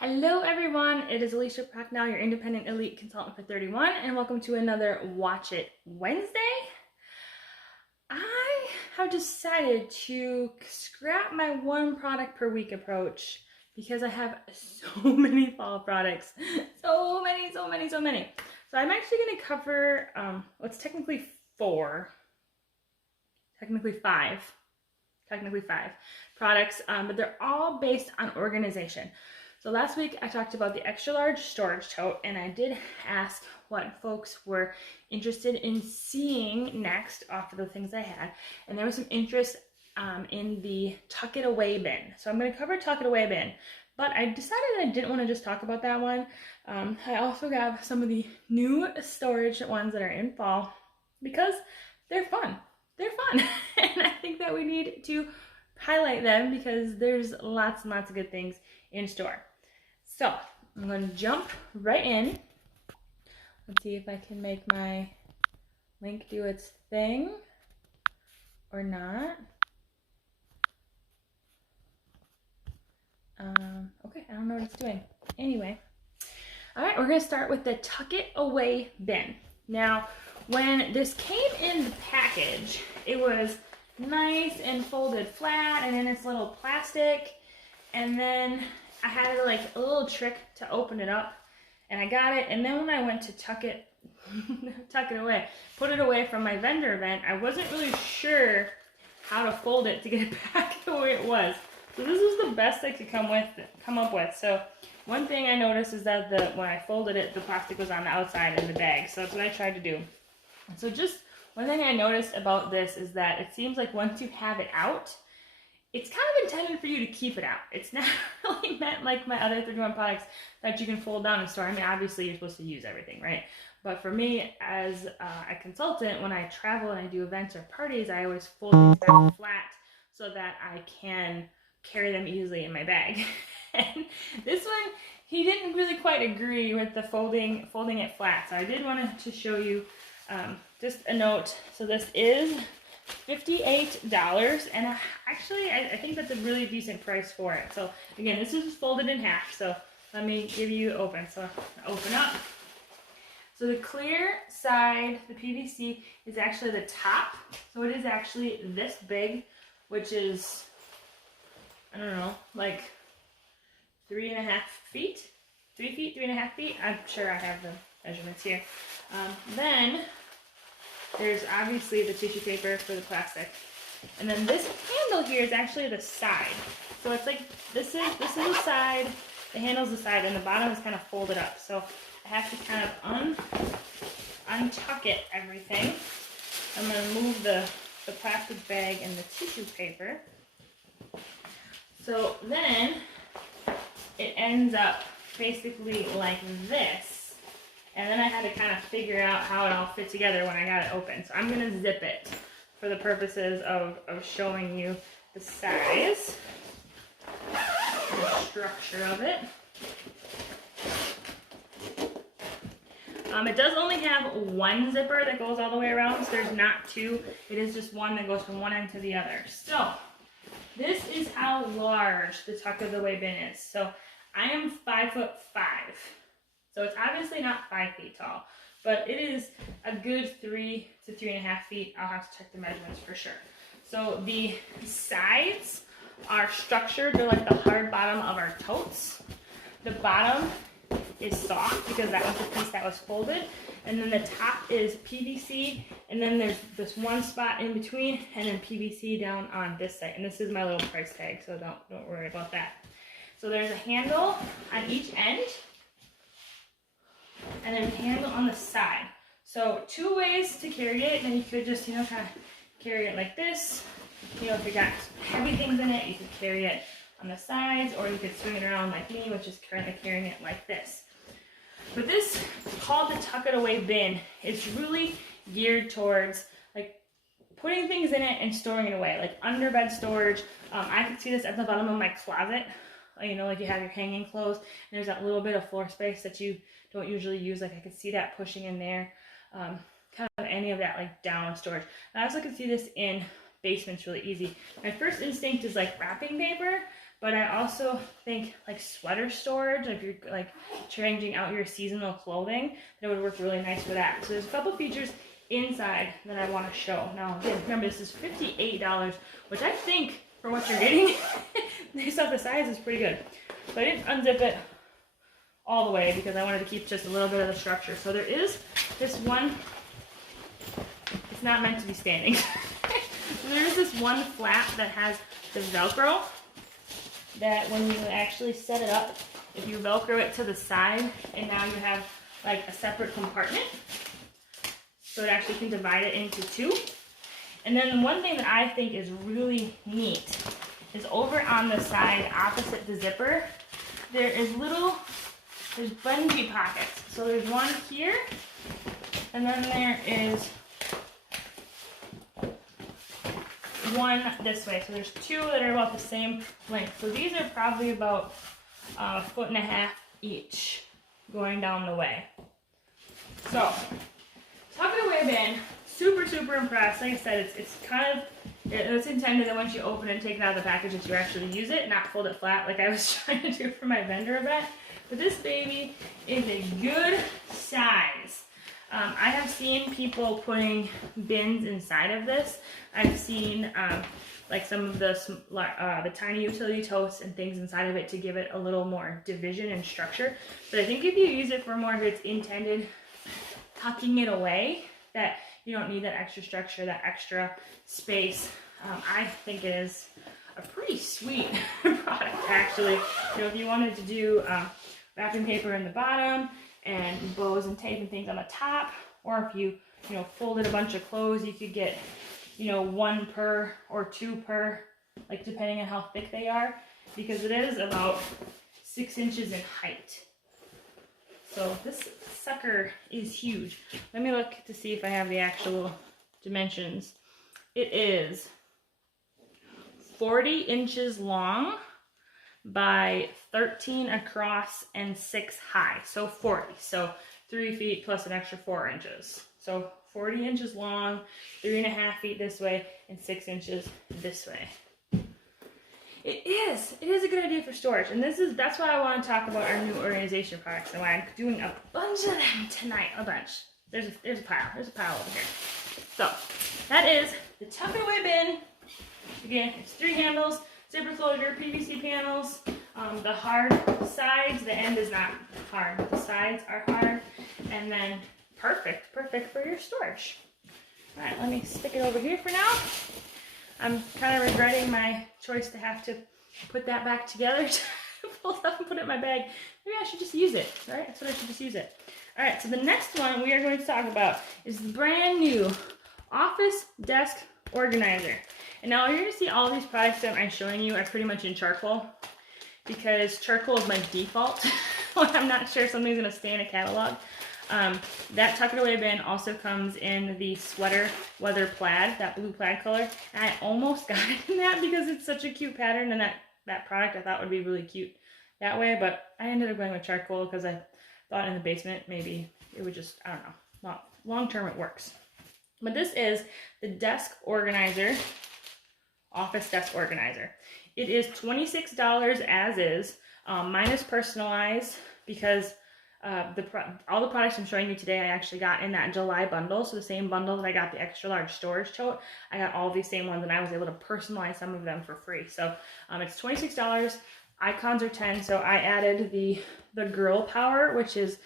Hello everyone, it is Alicia Pracknell, your independent elite consultant for 31, and welcome to another Watch It Wednesday. I have decided to scrap my one product per week approach because I have so many fall products. So many. So I'm actually going to cover, what's technically five products, but they're all based on organization. So last week I talked about the extra large storage tote, and I did ask what folks were interested in seeing next off of the things I had, and there was some interest in the tuck it away bin. So I'm going to cover tuck it away bin, but I decided I didn't want to just talk about that one. I also have some of the new storage ones that are in fall because they're fun. And I think that we need to highlight them because there's lots and lots of good things in store. So I'm going to jump right in. Let's see if I can make my link do its thing or not. Okay, I don't know what it's doing. Anyway, all right, we're going to start with the tuck it away bin. Now, when this came in the package, it was nice and folded flat and in its little plastic, and then I had like a little trick to open it up, and I got it, and then when I went to tuck it away, put it away from my vendor event, I wasn't really sure how to fold it to get it back the way it was. So this is the best I could come up with. So one thing I noticed is that when I folded it, the plastic was on the outside in the bag. So that's what I tried to do. So just one thing I noticed about this is that it seems like once you have it out, it's kind of intended for you to keep it out. It's not really meant like my other 31 products that you can fold down and store. I mean, obviously you're supposed to use everything, right? But for me, as a consultant, when I travel and I do events or parties, I always fold things down flat so that I can carry them easily in my bag. And this one, he didn't really quite agree with the folding it flat. So I did want to show you just a note. So this is $58, and actually I think that's a really decent price for it. So again, this is just folded in half. So let me give you open. So open up. So the clear side, the PVC, is actually the top. So it is actually this big, which is, I don't know, like 3.5 feet, 3 feet, 3.5 feet. I'm sure I have the measurements here. Then there's obviously the tissue paper for the plastic. And then this handle here is actually the side. So it's like, this is the side, the handle's the side, and the bottom is kind of folded up. So I have to kind of untuck it, everything. I'm going to move the plastic bag and the tissue paper. So then it ends up basically like this. And then I had to kind of figure out how it all fit together when I got it open. So I'm going to zip it for the purposes of showing you the size and the structure of it. It does only have one zipper that goes all the way around, so there's not two. It is just one that goes from one end to the other. So this is how large the tuck it away bin is. So I am 5'5". So it's obviously not 5 feet tall, but it is a good 3 to 3.5 feet. I'll have to check the measurements for sure. So the sides are structured. They're like the hard bottom of our totes. The bottom is soft because that was the piece that was folded. And then the top is PVC. And then there's this one spot in between and then PVC down on this side. And this is my little price tag, so don't worry about that. So there's a handle on each end. And then a handle on the side. So 2 ways to carry it, and you could just, kind of carry it like this. If you got heavy things in it, you could carry it on the sides, or you could swing it around like me, which is currently carrying it like this. But this, called the tuck it away bin, it's really geared towards like putting things in it and storing it away, like under bed storage. I could see this at the bottom of my closet. Like you have your hanging clothes, and there's that little bit of floor space that you don't usually use. Like I could see that pushing in there. Kind of any of that like down storage. And I also could see this in basements really easy. My first instinct is like wrapping paper, But I also think like sweater storage, if you're like changing out your seasonal clothing, that would work really nice for that. So there's a couple features inside that I want to show. Now again, remember this is $58, which I think for what you're getting, based off the size, is pretty good. So I didn't unzip it all the way because I wanted to keep just a little bit of the structure. So there is this one, it's not meant to be standing. There is this one flap that has the Velcro that when you actually set it up, if you Velcro it to the side, and now you have like a separate compartment. So it actually can divide it into two. And then one thing that I think is really neat is over on the side opposite the zipper, there's bungee pockets. So there's one here, and then there is one this way. So there's two that are about the same length. So these are probably about 1.5 feet each going down the way. So tuck it away bin, super impressed. Like I said, it's intended that once you open it and take it out of the package that you actually use it, not fold it flat like I was trying to do for my vendor event. But this baby is a good size. I have seen people putting bins inside of this. I've seen like some of the tiny utility totes and things inside of it to give it a little more division and structure. But I think if you use it for more of its intended tucking it away, that you don't need that extra structure, that extra space. I think it is a pretty sweet product, actually. You know, if you wanted to do wrapping paper in the bottom and bows and tape and things on the top, or if you folded a bunch of clothes, you could get, one per or two per, like depending on how thick they are, because it is about 6 inches in height. So this sucker is huge. Let me look to see if I have the actual dimensions. It is 40 inches long by 13 across and 6 high. So 40. So 3 feet plus an extra 4 inches. So 40 inches long, 3.5 feet this way, and 6 inches this way. It is a good idea for storage, and that's why I want to talk about our new organization products and why I'm doing a bunch of them tonight. A bunch. There's a pile over here. So that is the tuck it away bin. Again, it's 3 handles, zipper closure, PVC panels. The hard sides, the end is not hard, but the sides are hard, and then perfect for your storage. All right, let me stick it over here for now. I'm kind of regretting my choice to have to put that back together to pull stuff and put it in my bag. Maybe I should just use it, right? That's what I should just use it. All right, so the next one we are going to talk about is the brand new office desk organizer. And now you're going to see all these products that I'm showing you are pretty much in charcoal, because charcoal is my default when I'm not sure something's going to stay in a catalog. That tuck it away bin also comes in the sweater weather plaid, that blue plaid color. And I almost got it in that because it's such a cute pattern, and that product I thought would be really cute that way, but I ended up going with charcoal because I thought in the basement maybe it would just, I don't know, long term it works. But this is the desk organizer, office desk organizer. It is $26 as is, minus personalized, because all the products I'm showing you today I actually got in that July bundle. So the same bundle that I got the extra large storage tote, I got all these same ones, and I was able to personalize some of them for free. So it's $26. Icons are 10. So I added the girl power, which is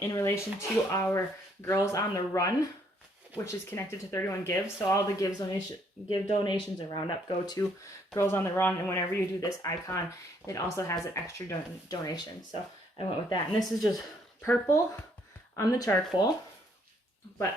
in relation to our Girls on the Run, which is connected to 31 Gives. So all the give donations and roundup go to Girls on the Run, and whenever you do this icon, it also has an extra donation. So I went with that, and this is just purple on the charcoal, but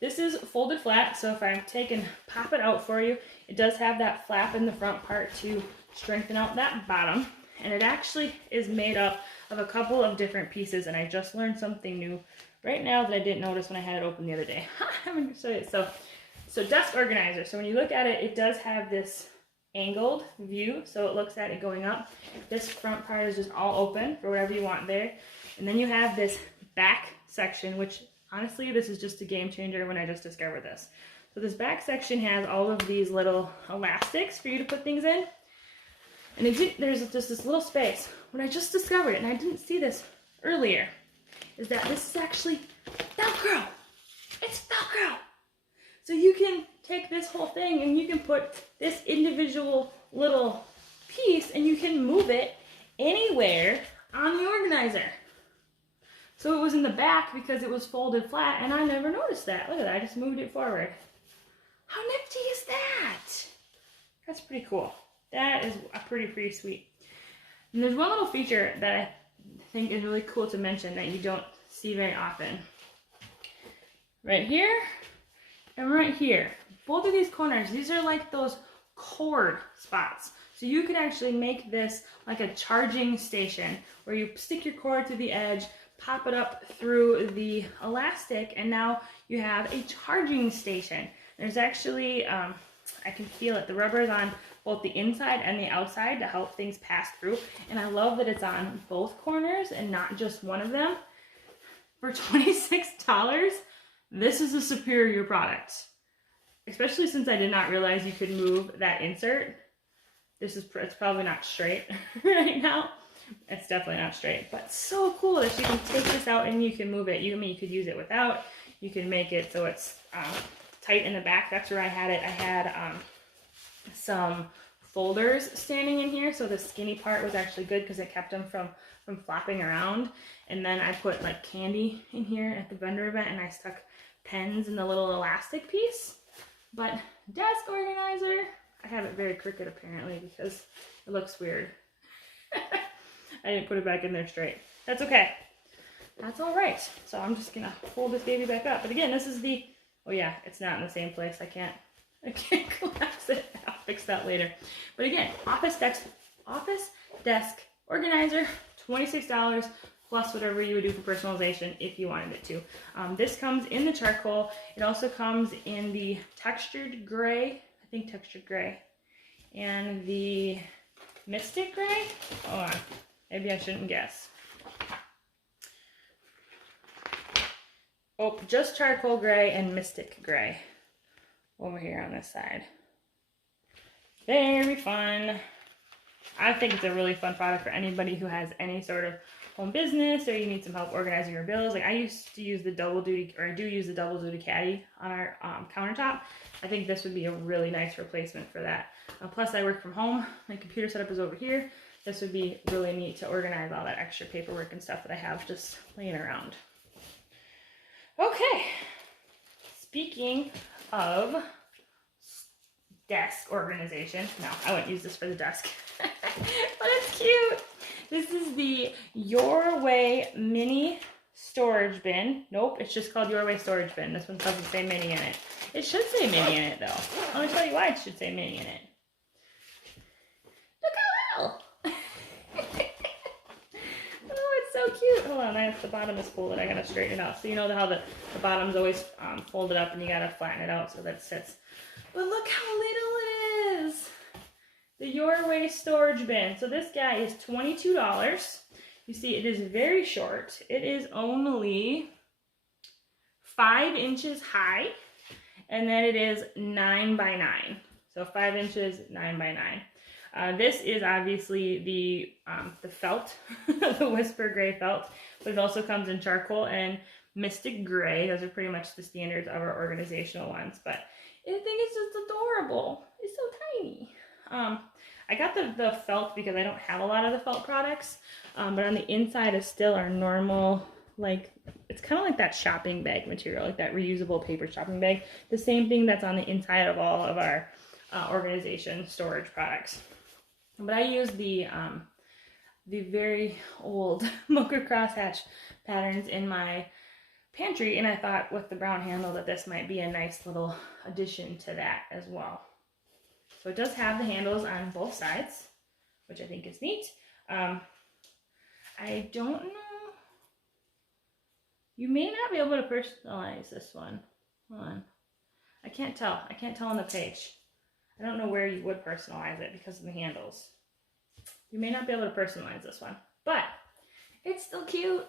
this is folded flat. So if I take and pop it out for you, it does have that flap in the front part to strengthen out that bottom, and it actually is made up of a couple of different pieces, and I just learned something new right now that I didn't notice when I had it open the other day. I'm going to show you. So desk organizer. So when you look at it, it does have this angled view, so it looks at it going up. This front part is just all open for whatever you want there. And then you have this back section, which honestly, this is just a game changer when I just discovered this. So this back section has all of these little elastics for you to put things in. And there's just this little space. What I just discovered, and I didn't see this earlier, is that this is actually Velcro. It's Velcro. So you can take this whole thing and you can put this individual little piece and you can move it anywhere on the organizer. So it was in the back because it was folded flat and I never noticed that. Look at that, I just moved it forward. How nifty is that? That's pretty cool. That is pretty sweet. And there's one little feature that I think is really cool to mention that you don't see very often. Right here and right here. Both of these corners, these are like those cord spots. So you could actually make this like a charging station where you stick your cord through the edge, pop it up through the elastic, and now you have a charging station. There's actually, I can feel it, the rubber is on both the inside and the outside to help things pass through. And I love that it's on both corners and not just one of them. For $26, this is a superior product. Especially since I did not realize you could move that insert. It's probably not straight right now. It's definitely not straight, but so cool that you can take this out and you can move it. You could use it without. You can make it so it's tight in the back. That's where I had it. I had some folders standing in here, so the skinny part was actually good because it kept them from flopping around. And then I put like candy in here at the vendor event, and I stuck pens in the little elastic piece. But desk organizer, I have it very crooked apparently because it looks weird. I didn't put it back in there straight. That's okay. That's all right. So I'm just gonna fold this baby back up. But again, this is the, oh yeah, it's not in the same place. I can't collapse it. I'll fix that later. But again, office desk organizer, $26 plus whatever you would do for personalization if you wanted it to. This comes in the charcoal. It also comes in the textured gray, I think textured gray, and the mystic gray. Hold on, maybe I shouldn't guess. Oh, just charcoal gray and mystic gray over here on this side. Very fun. I think it's a really fun product for anybody who has any sort of home business or you need some help organizing your bills. Like I used to use the double duty, or I do use the double duty caddy on our countertop. I think this would be a really nice replacement for that. Plus I work from home. My computer setup is over here. This would be really neat to organize all that extra paperwork and stuff that I have just laying around. Okay, speaking of desk organization, no, I wouldn't use this for the desk, but it's cute. This is the Your Way mini storage bin. Nope, it's just called Your Way storage bin. This one doesn't say mini in it. It should say mini in it though. Let me tell you why it should say mini in it. Look how little. So cute. Hold on, the bottom is folded. I gotta straighten it out. So you know how the bottom's always folded up and you gotta flatten it out so that it sits. But look how little it is. The Your Way storage bin. So this guy is $22. You see it is very short. It is only 5 inches high, and then it is 9 by 9. So 5 inches, 9 by 9. This is obviously the felt, the Whisper Gray felt, but it also comes in charcoal and Mystic Gray. Those are pretty much the standards of our organizational ones, but I think it's just adorable. It's so tiny. I got the felt because I don't have a lot of the felt products, but on the inside is still our normal, like, it's kind of like that shopping bag material, like that reusable paper shopping bag. The same thing that's on the inside of all of our organization storage products. But I use the very old Mocha crosshatch patterns in my pantry, and I thought with the brown handle that this might be a nice little addition to that as well. So it does have the handles on both sides, which I think is neat. I don't know. You may not be able to personalize this one. Hold on. I can't tell. I can't tell on the page. I don't know where you would personalize it because of the handles. You may not be able to personalize this one, but it's still cute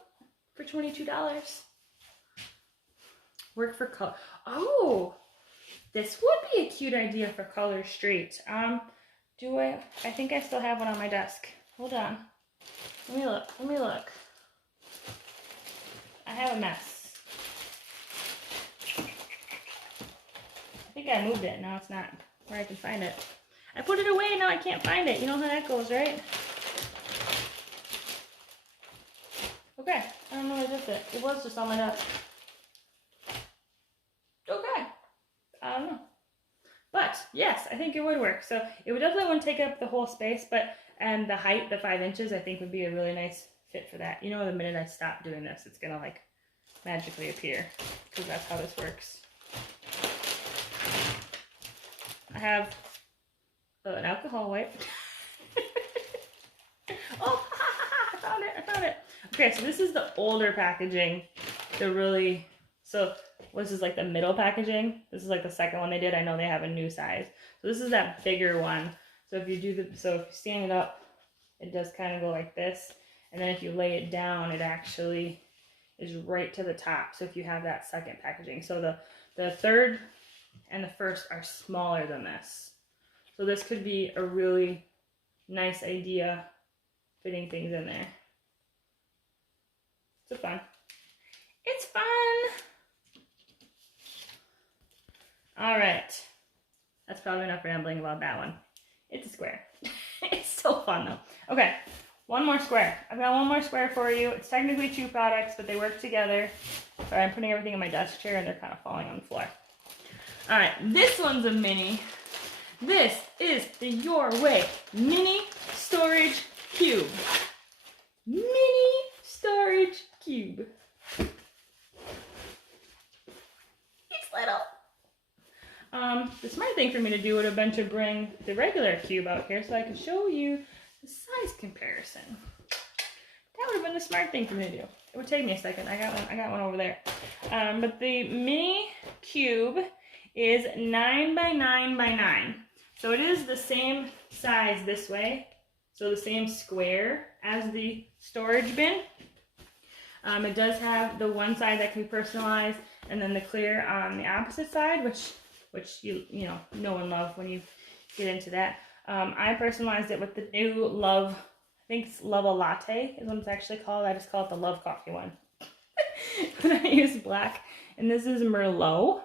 for $22. Work for color. Oh, this would be a cute idea for Color Street. Do I think I still have one on my desk. Hold on. Let me look. I have a mess. I think I moved it. Now it's not where I can find it. I put it away and now I can't find it. You know how that goes, right? Okay. I don't know where I left it. It was just on my desk. Okay. I don't know. But yes, I think it would work. So it would definitely wouldn't take up the whole space, but the height, the 5 inches, I think would be a really nice fit for that. You know, the minute I stop doing this, it's gonna like magically appear because that's how this works. I have an alcohol wipe. Oh, I found it. Okay, so this is the older packaging. So this is like the middle packaging. This is like the second one they did. I know they have a new size. So this is that bigger one. So if you stand it up, it does kind of go like this. And then if you lay it down, it actually is right to the top. So if you have that second packaging. So the third and the first are smaller than this. So this could be a really nice idea fitting things in there. It's fun. It's fun. All right. That's probably enough rambling about that one. It's a square. It's so fun though. Okay, one more square. I've got one more square for you. It's technically 2 products, but they work together. Sorry, I'm putting everything in my desk chair and they're kind of falling on the floor. All right, this one's a mini. This is the Your Way Mini Storage Cube. Mini Storage Cube. It's little. The smart thing for me to do would have been to bring the regular cube out here so I could show you the size comparison. That would have been the smart thing for me to do. It would take me a second. I got one over there. But the mini cube is 9 by 9 by 9. So it is the same size this way. So the same square as the storage bin. It does have the one side that can be personalized and then the clear on the opposite side, which you know and love when you get into that. I personalized it with the new Love, I think it's Love a Latte is what it's actually called. I just call it the Love Coffee one. But I use black, and this is Merlot.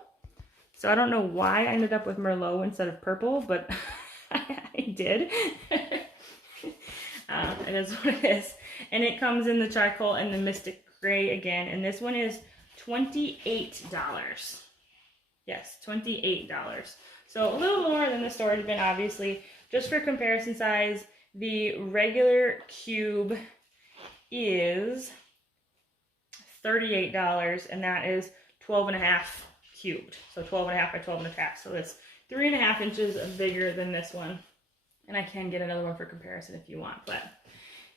So I don't know why I ended up with Merlot instead of purple, but I did. It is what it is. And it comes in the charcoal and the Mystic Gray again, and this one is $28. Yes, $28. So a little more than the storage bin, obviously. Just for comparison size, the regular cube is $38, and that is 12.5 cubed. So 12.5 by 12.5. So it's 3.5 inches bigger than this one. And I can get another one for comparison if you want, but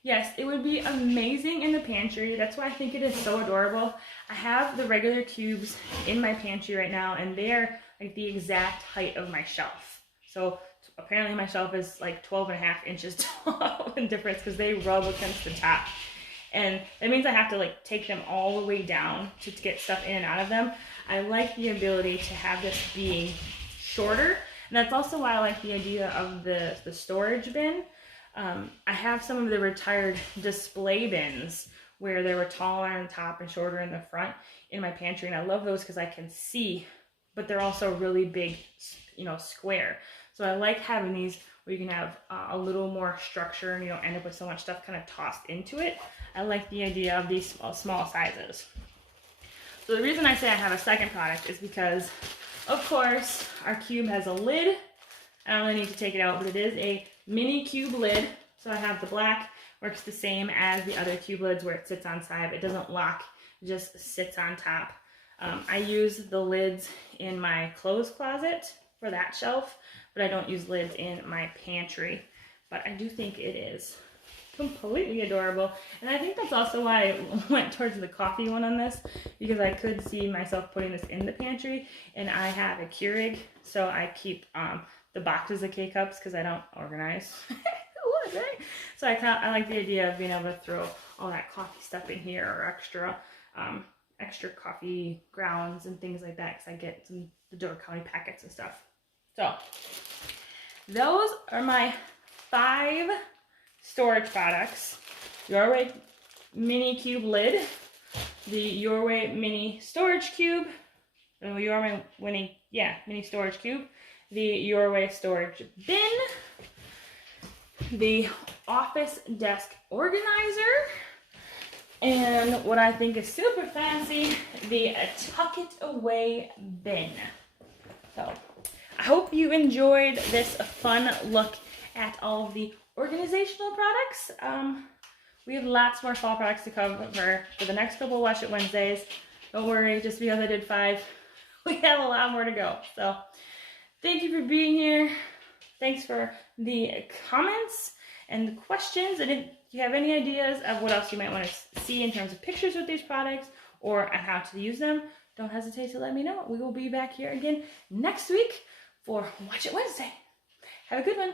yes, it would be amazing in the pantry. That's why I think it is so adorable. I have the regular cubes in my pantry right now, and they're like the exact height of my shelf. So apparently my shelf is like 12.5 inches tall in difference because they rub against the top. And that means I have to like take them all the way down to get stuff in and out of them. I like the ability to have this being shorter. And that's also why I like the idea of the storage bin. I have some of the retired display bins where they were taller on the top and shorter in the front in my pantry. And I love those because I can see, but they're also really big, square. So I like having these where you can have a little more structure and you don't end up with so much stuff kind of tossed into it. I like the idea of these small sizes. So the reason I say I have a second product is because, of course, our cube has a lid. I don't really need to take it out, but it is a mini cube lid. So I have the black, works the same as the other cube lids where it sits on side. It doesn't lock, it just sits on top. I use the lids in my clothes closet for that shelf, but I don't use lids in my pantry. But I do think it is completely adorable. And I think that's also why I went towards the coffee one on this, because I could see myself putting this in the pantry, and I have a Keurig, so I keep the boxes of K-Cups because I don't organize. So I like the idea of being able to throw all that coffee stuff in here, or extra coffee grounds and things like that, because I get the Door County packets and stuff. So those are my 5 storage products. Your Way mini cube lid, the Your Way mini storage cube, Your Way mini storage cube, the Your Way storage bin, the office desk organizer, and what I think is super fancy, the Tuck It Away bin. So I hope you enjoyed this fun look at all of the organizational products. We have lots more fall products to cover for the next couple of Watch It Wednesdays. Don't worry, just because I did 5, we have a lot more to go. So thank you for being here. Thanks for the comments and the questions. And if you have any ideas of what else you might want to see in terms of pictures with these products or on how to use them, don't hesitate to let me know. We will be back here again next week for Watch It Wednesday. Have a good one.